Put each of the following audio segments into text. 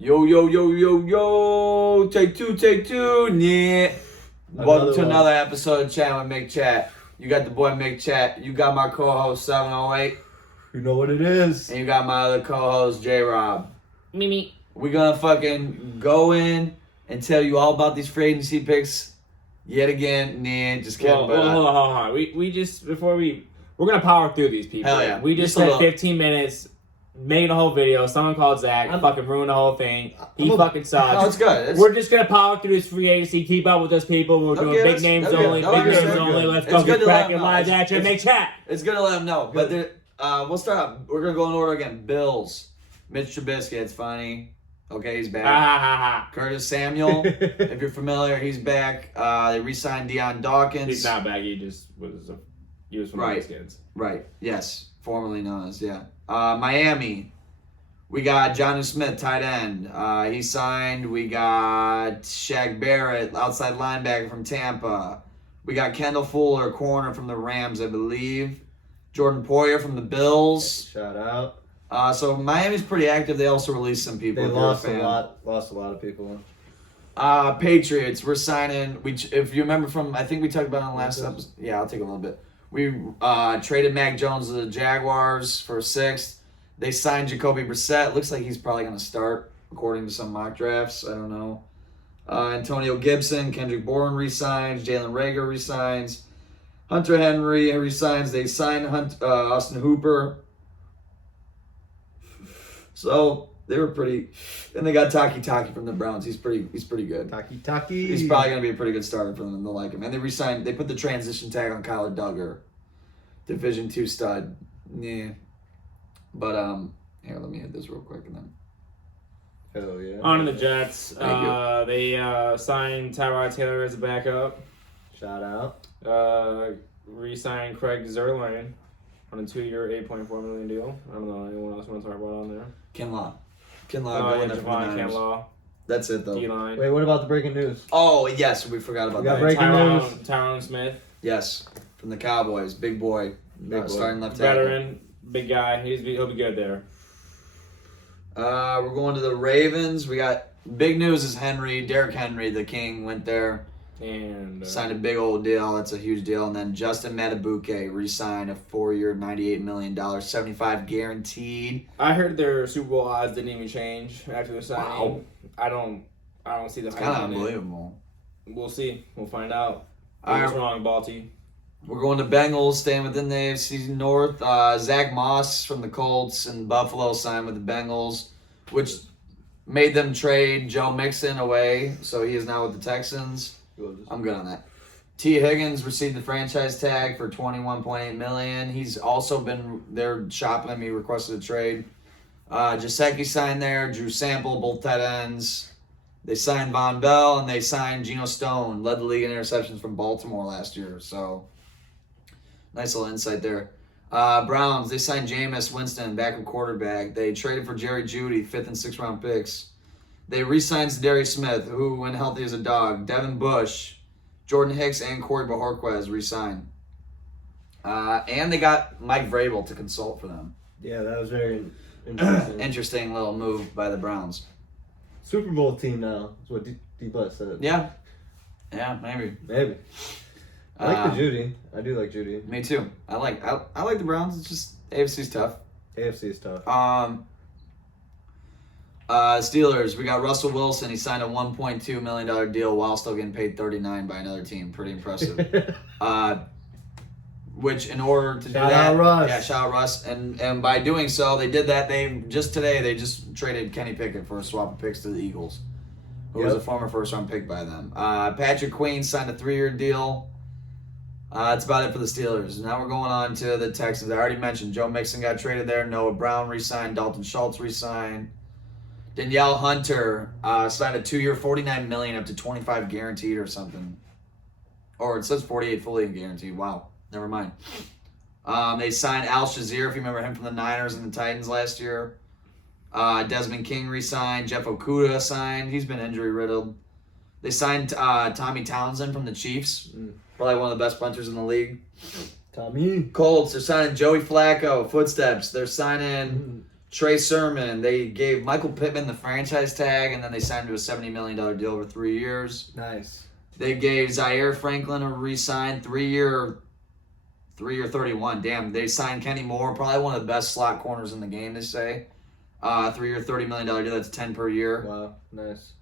Yo, yo, yo, yo, yo. Take two. Yeah. Welcome to another episode of Chattin with MickChat. You got the boy MickChat. You got my co-host 708. You know what it is. And you got my other co-host J-Rob. Mimi. We're going to fucking go in and tell you all about these free agency picks yet again. Nah, just kidding. Hold on. We just, we're going to power through these people. Hell yeah. We just spent 15 minutes making a whole video. Someone called Zach, fucking ruined the whole thing. He fucking sucks. No, it's good. We're just going to power through this free agency, keep up with those people. We're doing big names only, Let's go get cracking live action. MickChat. It's good to let them know. But we'll start off. We're going to go in order again. Bills. Mitch Trubisky, it's funny. Okay, he's back. Curtis Samuel, if you're familiar, he's back. They re-signed Deion Dawkins. He's not back. He was from the Redskins. Right. Yes. Formerly known as, Miami. We got Jonnu Smith, tight end. He signed. We got Shaq Barrett, outside linebacker from Tampa. We got Kendall Fuller, corner from the Rams, I believe. Jordan Poyer from the Bills. Shout out. So Miami's pretty active. They also released some people. They lost a lot of people. Patriots, we're signing. If you remember from, I think we talked about it on the last episode. Yeah, I'll take a little bit. We traded Mac Jones to the Jaguars for a sixth. They signed Jacoby Brissett. Looks like he's probably going to start, according to some mock drafts. I don't know. Antonio Gibson, Kendrick Bourne resigns. Jalen Reagor resigns. Hunter Henry resigns. They signed Austin Hooper. So they were pretty, and they got Taki from the Browns. He's pretty good. Taki. He's probably gonna be a pretty good starter for them. They'll like him. And they re-signed. They put the transition tag on Kyler Duggar, Division II stud. Yeah, but here, let me hit this real quick and then. Hell yeah. On to the Jets. They signed Tyrod Taylor as a backup. Shout out. Re-signed Craig Zerline on a 2-year, $8.4 million deal. I don't know anyone else want to talk about on there. Kinlaw Javon Kinlaw. That's it though. D-line. Wait, what about the breaking news? Oh yes, we forgot about that. Breaking news. Tyrone Smith. Yes, from the Cowboys, big boy. Starting left tackle. Veteran, big guy. He'll be good there. We're going to the Ravens. We got big news is Derrick Henry, the king, went there. And signed a big old deal. That's a huge deal. And then Justin Matabuke re-signed a 4-year, $98 million, $75 guaranteed. I heard their Super Bowl odds didn't even change after the signing. Wow. I don't see the. It's kind of unbelievable. We'll see. We'll find out. All What's right. wrong, Balti? We're going to Bengals, staying within the AFC North. Zach Moss from the Colts and Buffalo signed with the Bengals, which made them trade Joe Mixon away. So he is now with the Texans. I'm good on that. T. Higgins received the franchise tag for $21.8 million. He's also been there shopping him. He requested a trade. Gesicki signed there. Drew Sample, both tight ends. They signed Von Bell and they signed Geno Stone. Led the league in interceptions from Baltimore last year. So nice little insight there. Browns, they signed Jameis Winston, backup quarterback. They traded for Jerry Jeudy, 5th and 6th round picks. They re-signed Darius Smith, who went healthy as a dog. Devin Bush, Jordan Hicks, and Corey Bojorquez re-signed. And they got Mike Vrabel to consult for them. Yeah, that was very interesting. Interesting little move by the Browns. Super Bowl team now. That's what D-Butt said. Yeah, maybe. I like the Judy. I do like Judy. Me too. I like the Browns. It's just AFC's tough. AFC is tough. Steelers, we got Russell Wilson. He signed a $1.2 million deal while still getting paid $39 by another team. Pretty impressive. Which in order to do that, shout out Russ. Yeah, shout out Russ. And by doing so, they did that. They just traded Kenny Pickett for a swap of picks to the Eagles, who was a former first-round pick by them. Patrick Queen signed a 3-year deal. That's about it for the Steelers. Now we're going on to the Texans. I already mentioned Joe Mixon got traded there. Noah Brown re-signed. Dalton Schultz re-signed. Danielle Hunter signed a 2-year, $49 million up to $25 guaranteed or something. Or it says $48 fully guaranteed. Wow. Never mind. They signed Al Shazier, if you remember him from the Niners and the Titans last year. Desmond King re-signed. Jeff Okuda signed. He's been injury-riddled. They signed Tommy Townsend from the Chiefs. Probably one of the best punters in the league. Tommy. Colts, they're signing Joey Flacco, Footsteps. They're signing Trey Sermon, they gave Michael Pittman the franchise tag, and then they signed him to a $70 million deal over 3 years. Nice. They gave Zaire Franklin a re-sign, 3-year 31. Damn, they signed Kenny Moore, probably one of the best slot corners in the game, they say. 3-year, $30 million deal, that's 10 per year. Wow, nice.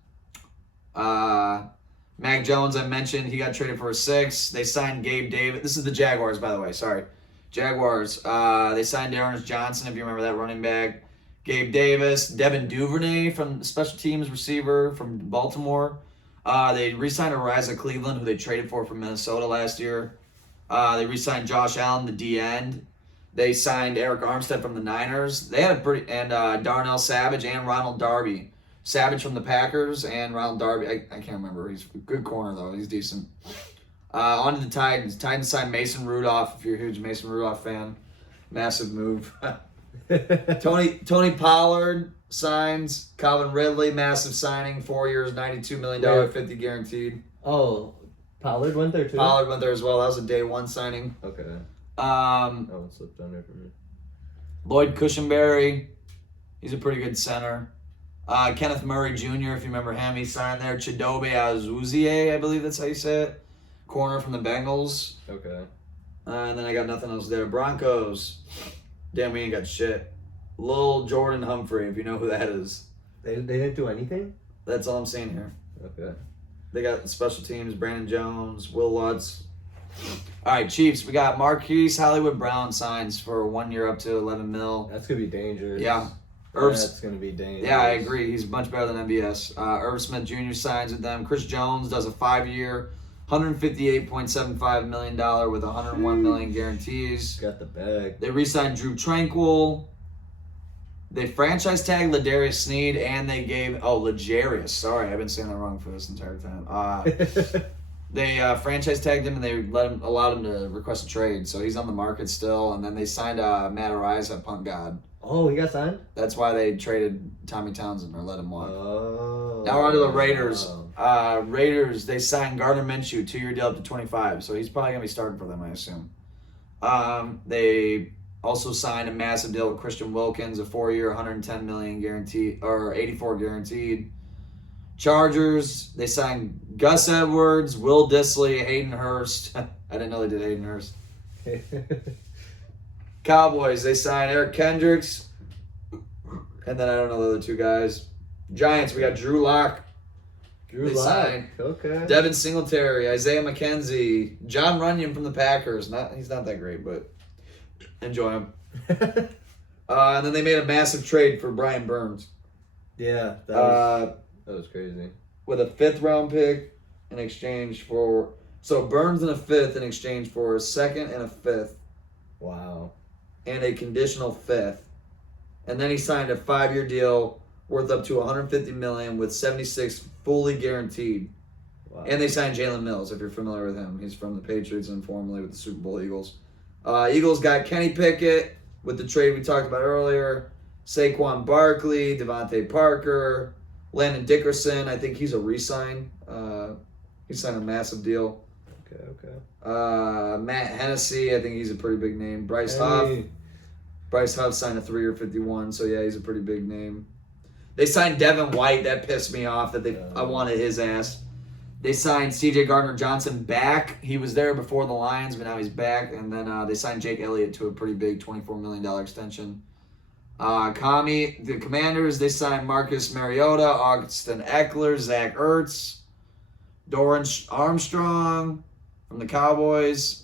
Mac Jones, I mentioned, he got traded for a 6. They signed Gabe Davis. This is the Jaguars, by the way, sorry. Jaguars, they signed Ernest Johnson, if you remember that running back. Gabe Davis, Devin Duvernay from special teams receiver from Baltimore. They re-signed Ariza Cleveland, who they traded for from Minnesota last year. They re-signed Josh Allen, the D-end. They signed Eric Armstead from the Niners. They had and Darnell Savage and Ronald Darby. Savage from the Packers and Ronald Darby. I can't remember. He's a good corner, though. He's decent. On to the Titans. Titans signed Mason Rudolph, if you're a huge Mason Rudolph fan. Massive move. Tony Pollard signs. Calvin Ridley, massive signing. 4 years, $92 million, Wait. 50 guaranteed. Oh, Pollard went there too? Pollard went there as well. That was a day one signing. Okay. Um, That one slipped under for me. Lloyd Cushenberry, he's a pretty good center. Kenneth Murray Jr., if you remember him, he signed there. Chidobe Azuzie, I believe that's how you say it. Corner from the Bengals. Okay. And then I got nothing else there. Broncos. Damn, we ain't got shit. Lil Jordan Humphrey, if you know who that is. They didn't do anything? That's all I'm seeing here. Okay. They got special teams, Brandon Jones, Will Lutz. All right, Chiefs. We got Marquise Hollywood Brown signs for 1 year up to 11 mil. That's going to be dangerous. Yeah. That's going to be dangerous. Yeah, I agree. He's much better than MBS. Irv Smith Jr. signs with them. Chris Jones does a 5-year, $158.75 million with $101 million guarantees. Got the bag. They re-signed Drew Tranquil. They franchise tagged Ladarius Sneed, and they gave Legarius. Sorry, I've been saying that wrong for this entire time. They franchise tagged him, and they allowed him to request a trade. So he's on the market still. And then they signed Matt Ariza, punt god. Oh, he got signed? That's why they traded Tommy Townsend or let him walk. Oh. Now we're on to the Raiders. Raiders, they signed Gardner Minshew, 2-year deal up to 25. So he's probably going to be starting for them, I assume. They also signed a massive deal with Christian Wilkins, a 4-year, $110 million guaranteed, or $84 guaranteed. Chargers, they signed Gus Edwards, Will Dissly, Hayden Hurst. I didn't know they did Hayden Hurst. Cowboys, they signed Eric Kendricks. And then I don't know the other two guys. Giants, we got Drew Lock. Drew They Lock. signed Okay. Devin Singletary, Isaiah McKenzie, John Runyon from the Packers. He's not that great, but enjoy him. And then they made a massive trade for Brian Burns. Yeah, that was crazy. With a 5th-round pick in exchange for... So Burns and a 5th in exchange for a 2nd and a 5th. Wow. And a conditional 5th. And then he signed a 5-year deal worth up to $150 million with 76 fully guaranteed. Wow. And they signed Jalen Mills, if you're familiar with him. He's from the Patriots and formerly with the Super Bowl Eagles. Eagles got Kenny Pickett with the trade we talked about earlier. Saquon Barkley, Devontae Parker, Landon Dickerson. I think he's a re-sign. He signed a massive deal. Okay. Matt Hennessy, I think he's a pretty big name. Bryce Huff. Bryce Huff signed a 3-year, $51. So yeah, he's a pretty big name. They signed Devin White. That pissed me off. I wanted his ass. They signed C.J. Gardner-Johnson back. He was there before the Lions, but now he's back. And then they signed Jake Elliott to a pretty big $24 million extension. The Commanders, they signed Marcus Mariota, Austin Eckler, Zach Ertz, Doran Armstrong from the Cowboys,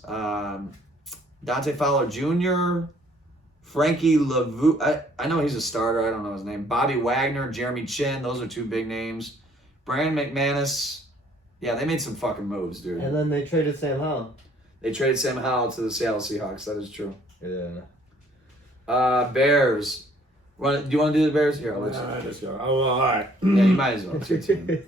Dante Fowler Jr., Frankie Lavu. I know he's a starter. I don't know his name. Bobby Wagner, Jeremy Chin. Those are two big names. Brandon McManus. Yeah, they made some fucking moves, dude. And then they traded Sam Howell. They traded Sam Howell to the Seattle Seahawks. That is true. Yeah. Bears. Do you want to do the Bears? Here, I'll let you. Let's go. Oh, well, all right. Yeah, you might as well. It's your team.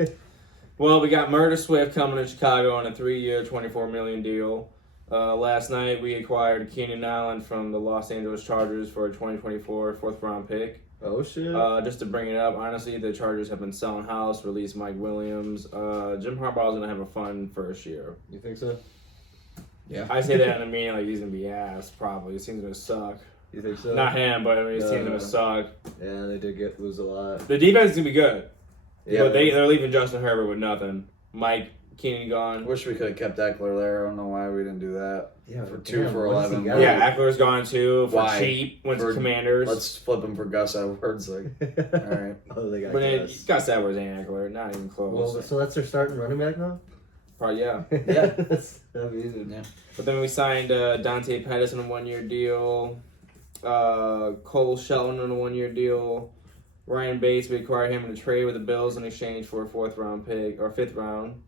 Well, we got Murder Swift coming to Chicago on a 3-year, $24 million deal. Last night, we acquired Keenan Allen from the Los Angeles Chargers for a 2024 4th-round pick. Oh, shit. Just to bring it up, honestly, the Chargers have been selling house, released Mike Williams. Jim Harbaugh's going to have a fun first year. You think so? Yeah. I say that in a meaning like he's going to be ass, probably. This thing's going to suck. You think so? Not him, but I mean, his team's gonna suck. Yeah, they did lose a lot. The defense is gonna be good. Yeah, But they're leaving Justin Herbert with nothing. Mike Keenan gone. Wish we could have kept Eckler there. I don't know why we didn't do that. Yeah, for 2 for 11. Yeah, Eckler's gone too for Why? cheap. Went to Commanders. Let's flip him for Gus Edwards. Like, all right. Oh, they got But Gus. Gus Edwards ain't Eckler. Not even close. Well, so that's their starting running back now? Probably, yeah. Yeah. That'd be easy. Yeah. But then we signed Dante Pettis on a 1-year deal. Cole Shelton on a 1-year deal. Ryan Bates, we acquired him in a trade with the Bills in exchange for a 4th-round pick, or 5th round.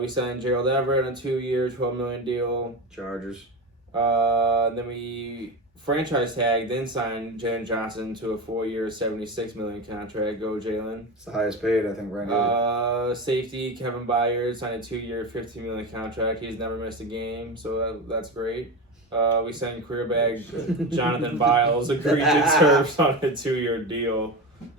We signed Gerald Everett on a 2-year, $12 million deal. Chargers. Then we franchise tagged, then signed Jalen Johnson to a 4-year, $76 million contract. Go Jalen. It's the highest paid, I think, right now. Safety Kevin Byers signed a 2-year, $15 million contract. He's never missed a game, so that's great. We signed career-bag Jonathan Biles, agreed to terms on a 2-year deal.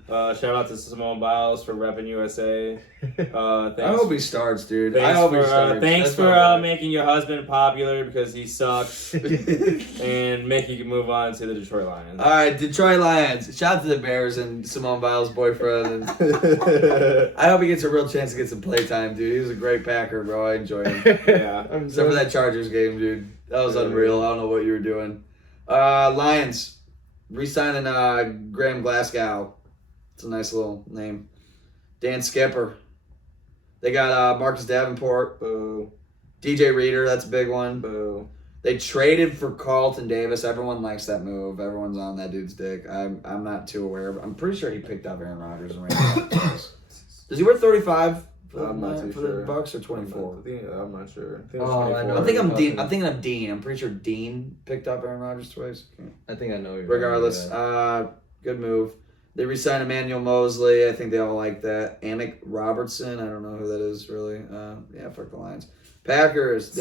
Shout out to Simone Biles for repping USA. I hope he starts, dude. Thanks I hope he for, starts. thanks That's for my boy. making your husband popular because he sucks. And Mick, you can move on to the Detroit Lions. All right, Detroit Lions. Shout out to the Bears and Simone Biles' boyfriend. And I hope he gets a real chance to get some playtime, dude. He was a great Packer, bro. I enjoyed him. Yeah. Except for that Chargers game, dude. That was unreal. I don't know what you were doing. Lions. Re-signing Graham Glasgow. It's a nice little name. Dan Skipper. They got Marcus Davenport. Boo. DJ Reader. That's a big one. Boo. They traded for Carlton Davis. Everyone likes that move. Everyone's on that dude's dick. I'm not too aware, but I'm pretty sure he picked up Aaron Rodgers and ran out. Does he wear 35 I'm not too for sure. the Bucks or 24? I'm not sure. I think Oh, I know. I'm thinking of Dean. I'm pretty sure Dean picked up Aaron Rodgers twice. I think I know you. Regardless, good move. They re-signed Emmanuel Mosley. I think they all like that. Amick Robertson. I don't know who that is really. Yeah, fuck the Lions. Packers.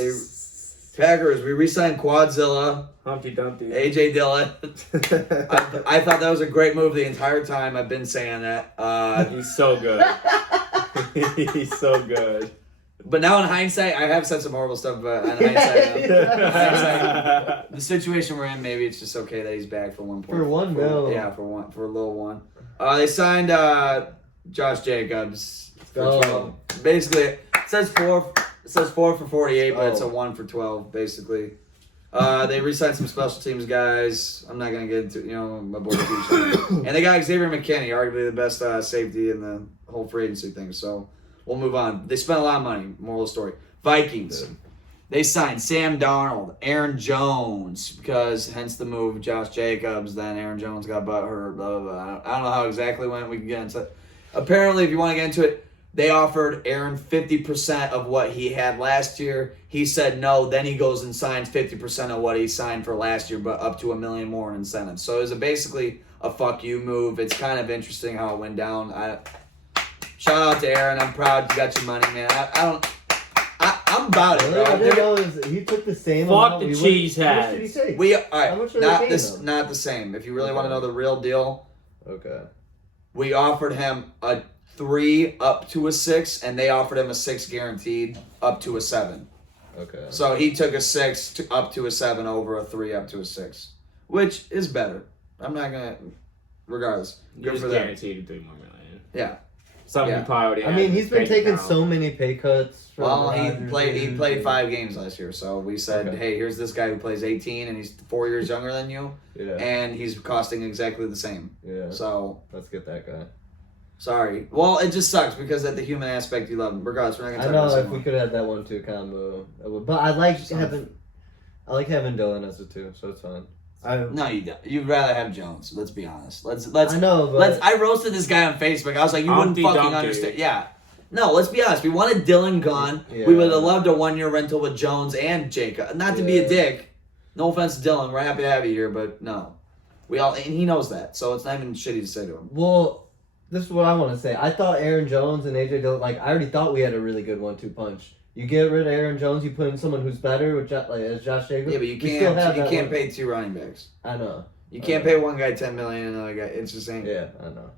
We re-signed Quadzilla. Humpty Dumpty. AJ Dillon. I thought that was a great move the entire time. I've been saying that. He's so good. He's so good. But now in hindsight, I have said some horrible stuff. But in hindsight, the situation we're in, maybe it's just okay that he's back for 1 point. For 1 mil. Yeah, for a little one. They signed Josh Jacobs. For 12. Basically, it says 4 for 48, but it's a 1 for 12, basically. They re-signed some special teams guys. I'm not gonna get into my boy Keyshawn. And they got Xavier McKinney, arguably the best safety in the whole free agency thing. So we'll move on. They spent a lot of money. Moral of the story: Vikings. They signed Sam Darnold, Aaron Jones, because hence the move of Josh Jacobs. Then Aaron Jones got butt hurt. Blah blah blah. I don't know how exactly went. We can get into it. Apparently, if you want to get into it, they offered Aaron 50% of what he had last year. He said no. Then he goes and signs 50% of what he signed for last year, but up to $1 million more in incentives. So it was basically a fuck you move. It's kind of interesting how it went down. Shout out to Aaron. I'm proud you got your money, man. I'm about it, bro. I didn't know he took the same. Fuck the cheese How much did he take? All How much right, are they paying him? not the same. If you really want to know the real deal, Okay. we offered him a 3 up to a 6, and they offered him a 6 guaranteed up to a 7. Okay. So he took a 6 up to a 7 over a 3 up to a 6, which is better. I'm not gonna. Regardless, You're good just for them. guaranteed $3 more million. Yeah. Something Yeah. you probably already I had mean, in he's his been bank taking account. so many pay cuts. Well, he Rodgers played and- 5 games last year, so we said, Okay. hey, here's this guy who plays 18 and he's 4 years younger than you, Yeah. and he's costing exactly the same. Yeah. So Let's get that guy. sorry. Well, it just sucks because at the human aspect, you love him. Regardless, we're not I gonna talk about know this if we anymore. could have that 1-2 combo, I would. But I like having Dylan as a 2, so it's fine. No, you don't. You'd rather have Jones. Let's be honest. Let's. I know, but I roasted this guy on Facebook. I was like, you Humpty wouldn't fucking Dumpty. understand. Yeah. No, let's be honest. We wanted Dylan gone. Yeah. We would have loved a 1-year rental with Jones and Jacob. Not to be a Yeah. dick. No offense to Dylan. We're happy to have you here, but no. And he knows that, so it's not even shitty to say to him. well, this is what I want to say. I thought Aaron Jones and AJ Dillon, I already thought we had a really good 1-2 punch. You get rid of Aaron Jones, you put in someone who's better with as Josh Jacobs. Yeah, but you we still have can't. You that can't one. pay 2 running backs. I know. You can't pay one guy $10 million and another guy. It's just ain't. Yeah, I know.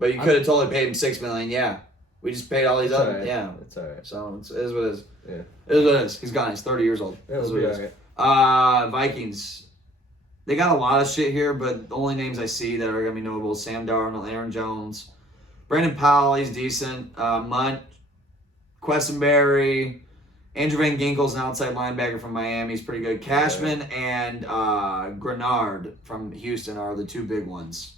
But you could have totally paid him $6 million. Yeah. We just paid all these It's other. alright. Yeah. It's alright. So it is what it is. Yeah. It is what it is. He's gone. He's 30 years old. Yeah, It is it'll what be it is. alright. Vikings. They got a lot of shit here, but the only names I see that are going to be notable is Sam Darnold, Aaron Jones, Brandon Powell, he's decent, Munt, Questenberry, Andrew Van Ginkel's an outside linebacker from Miami. He's pretty good. Cashman and Grenard from Houston are the two big ones.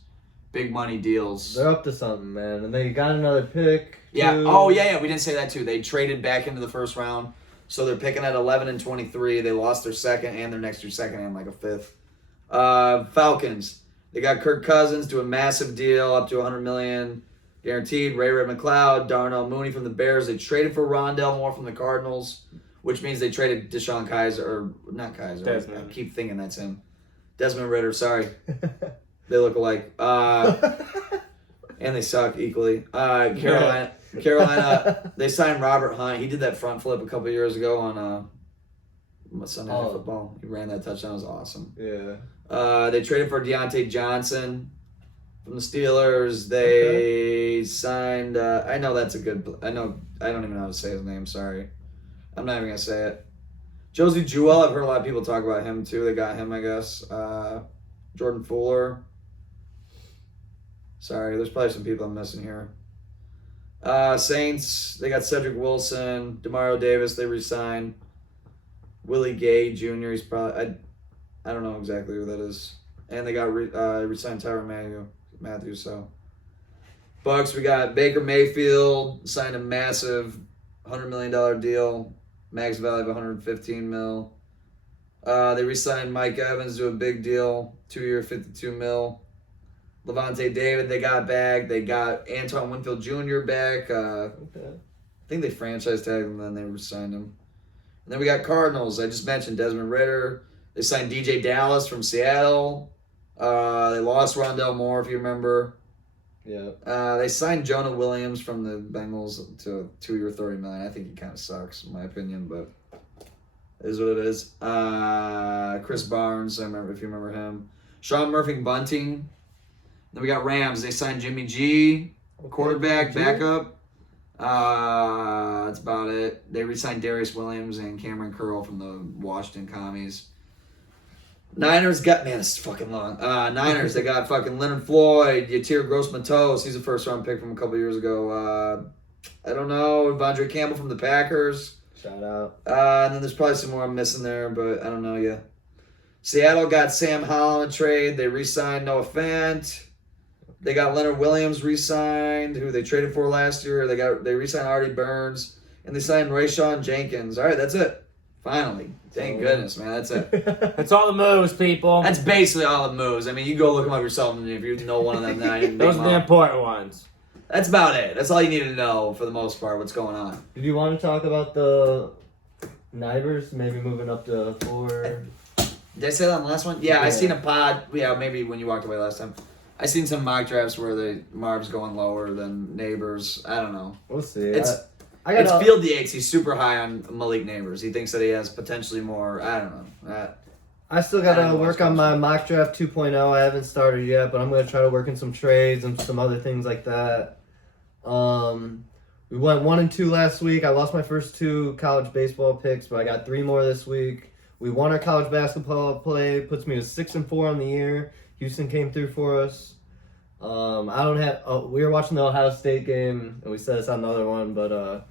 Big money deals. They're up to something, man. And they got another pick. Yeah. too. Oh, yeah. We didn't say that, too. They traded back into the first round. So they're picking at 11 and 23. They lost their second and their next year second and like a fifth. Falcons. They got Kirk Cousins to a massive deal, up to $100 million guaranteed. Ray McLeod, Darnell Mooney from the Bears. They traded for Rondell Moore from the Cardinals, which means they traded Deshaun Kaiser, or not Kaiser. Desmond. I keep thinking that's him. Desmond Ritter, sorry. They look alike. And they suck equally. Carolina, they signed Robert Hunt. He did that front flip a couple years ago on Sunday Night Football. He ran that touchdown. It was awesome. Yeah. They traded for Deontay Johnson from the Steelers. They signed. I know that's a good. I don't even know how to say his name. Sorry, I'm not even gonna say it. Josie Jewell. I've heard a lot of people talk about him too. They got him, I guess. Jordan Fuller. Sorry, there's probably some people I'm missing here. Saints. They got Cedric Wilson, Demario Davis. They re-signed. Willie Gay Jr. He's probably. I don't know exactly who that is. And they got re-signed Tyrann Matthew. So, Bucks, we got Baker Mayfield signed a massive $100 million deal, max value of $115 million. They re-signed Mike Evans to a big deal, 2-year, $52 million. Levante David, they got back. They got Antoine Winfield Jr. back. I think they franchise tagged him, and then they re-signed him. And then we got Cardinals. I just mentioned Desmond Ritter. They signed DJ Dallas from Seattle. They lost Rondell Moore, if you remember. Yeah. They signed Jonah Williams from the Bengals to a 2-year, $30 million. I think he kind of sucks, in my opinion, but it is what it is. Chris Barnes, I remember if you remember him. Sean Murphy-Bunting. Then we got Rams. They signed Jimmy G, quarterback, backup. That's about it. They re-signed Darius Williams and Cameron Curl from the Washington Commies. Niners got, man, this is fucking long. Niners, they got fucking Leonard Floyd, Yatir Gross-Matos. He's a first-round pick from a couple years ago. I don't know, Devondre Campbell from the Packers. Shout out. And then there's probably some more I'm missing there, but I don't know yet. Seattle got Sam Howell in a trade. They re-signed Noah Fant. They got Leonard Williams re-signed, who they traded for last year. They re-signed Artie Burns, and they signed Rayshawn Jenkins. All right, that's it. Finally. Thank goodness, man. That's it. That's all the moves, people. That's basically all the moves. I mean, you go look them up yourself, and if you know one of them, then I didn't Those are the important ones. That's about it. That's all you need to know for the most part, what's going on. Did you want to talk about the Nibers maybe moving up to 4? Did I say that on the last one? Yeah, I seen a pod. Yeah, maybe when you walked away last time. I seen some mock drafts where Marv's going lower than Neighbors. I don't know. We'll see. It's Field Yates. He's super high on Malik Neighbors. He thinks that he has potentially more. I don't know. I still got to work on my mock draft 2.0. I haven't started yet, but I'm going to try to work in some trades and some other things like that. We went 1 and 2 last week. I lost my first 2 college baseball picks, but I got 3 more this week. We won our college basketball play. Puts me to 6 and 4 on the year. Houston came through for us. We were watching the Ohio State game, and we said this on the other one, but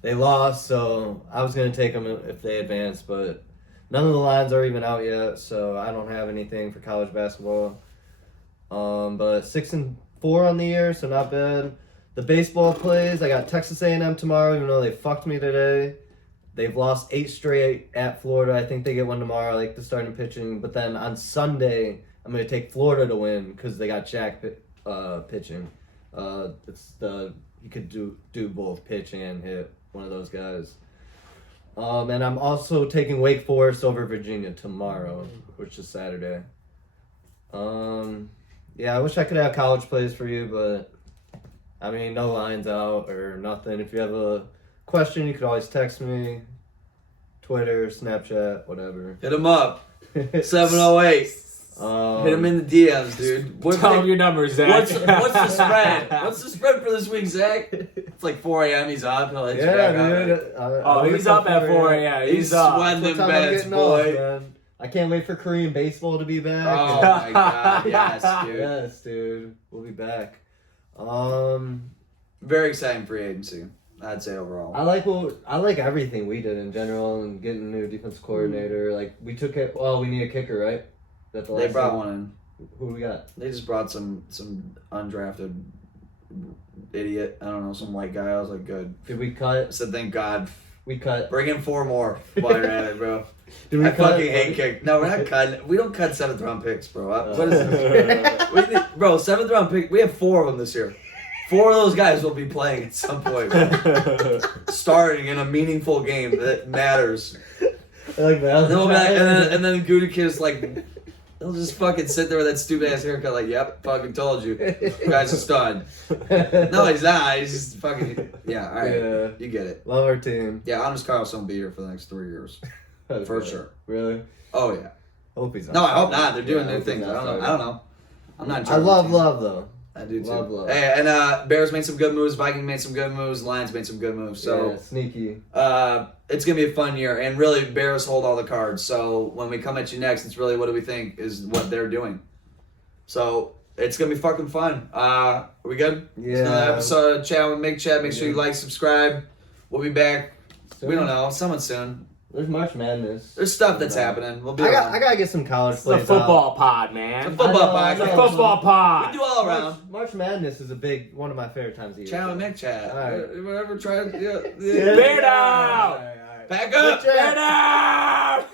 they lost, so I was going to take them if they advanced, but none of the lines are even out yet, so I don't have anything for college basketball. But 6 and 4 on the year, so not bad. The baseball plays, I got Texas A&M tomorrow, even though they fucked me today. They've lost 8 straight at Florida. I think they get one tomorrow, like the starting pitching. But then on Sunday, I'm going to take Florida to win because they got Jack pitching. You could do both pitch and hit, one of those guys. And I'm also taking Wake Forest over Virginia tomorrow, which is Saturday. Yeah, I wish I could have college plays for you, but I mean, no lines out or nothing. If you have a question, you could always text me, Twitter, Snapchat, whatever. Hit him up. 708. Hit him in the DMs, dude. Tell him your numbers, Zach. What's the spread? What's the spread for this week, Zach? It's like 4 a.m. He's up. He'll hit you back dude. up. He's up at 4 a.m. He's up. Sweating them What time I'm beds, getting boy. off, man. I can't wait for Korean baseball to be back. Oh my god, yes, dude. Yes, dude. We'll be back. Very exciting free agency, I'd say overall. I like everything we did in general and getting a new defense coordinator. Like we took it. Well, we need a kicker, right? They brought one in. Who do we got? They just brought some undrafted idiot. I don't know, some white guy. I was like, good. Did we I cut? said, thank God. We cut. Bring in 4 more while you're at it, bro. Did we I cut? fucking hate kick. No, we're not cutting. We don't cut 7th round picks, bro. What is Uh, this? Bro, 7th round pick. We have 4 of them this year. 4 of those guys will be playing at some point, starting in a meaningful game that matters. I like that. And then, we'll be like, and then Gutekunst, like, he'll just fucking sit there with that stupid ass haircut, like, yep, fucking told you. You guys are stud. No, he's not. He's just fucking. Yeah, all right. Yeah. You get it. Love our team. Yeah, Honest Carlos won't be here for the next 3 years. For sure. Really? Oh, yeah. Hope he's not. No, I hope not. They're doing Yeah, new hope he's things. I not don't know. I'm not in I charge of love the team. love though. I do too. Love. Hey, and Bears made some good moves. Vikings made some good moves. Lions made some good moves. So Yeah, sneaky. it's gonna be a fun year. And really, Bears hold all the cards. So when we come at you next, it's really what do we think is what they're doing. So it's gonna be fucking fun. Are we good? Yeah. It's another episode of Chat with MickChat. Make sure you like, subscribe. We'll be back. We don't know. Someone soon. There's March Madness. There's stuff that's happening. We'll be I around. gotta get some college It's the plays football pod, man. It's a football I podcast. know, The I know. football We pod. do all out. around. March Madness is one of my favorite times of year. Chat with MickChat. All right. Whatever. Try. Yeah. Bear down. All right. Back up. MickChat. Bear down.